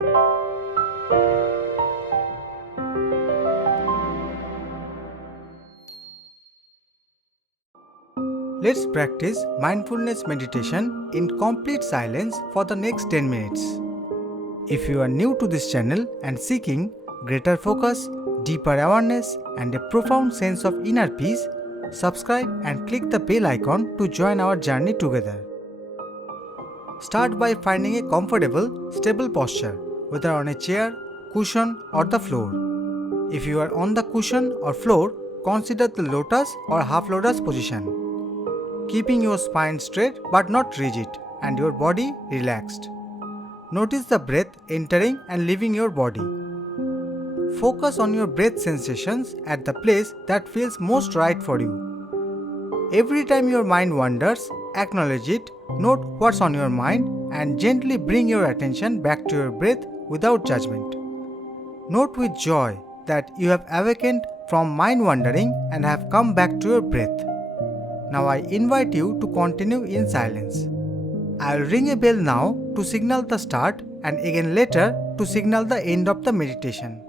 Let's practice mindfulness meditation in complete silence for the next 10 minutes. If you are new to this channel and seeking greater focus, deeper awareness, and a profound sense of inner peace, subscribe and click the bell icon to join our journey together. Start by finding a comfortable, stable posture, whether on a chair, cushion, or the floor. If you are on the cushion or floor, consider the lotus or half lotus position, keeping your spine straight but not rigid and your body relaxed. Notice the breath entering and leaving your body. Focus on your breath sensations at the place that feels most right for you. Every time your mind wanders, acknowledge it, note what's on your mind, and gently bring your attention back to your breath without judgment. Note with joy that you have awakened from mind wandering and have come back to your breath. Now I invite you to continue in silence. I will ring a bell now to signal the start and again later to signal the end of the meditation.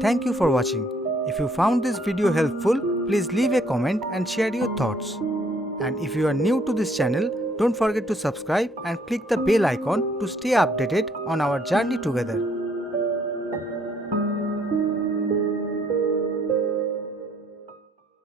Thank you for watching. If you found this video helpful, please leave a comment and share your thoughts. And if you are new to this channel, don't forget to subscribe and click the bell icon to stay updated on our journey together.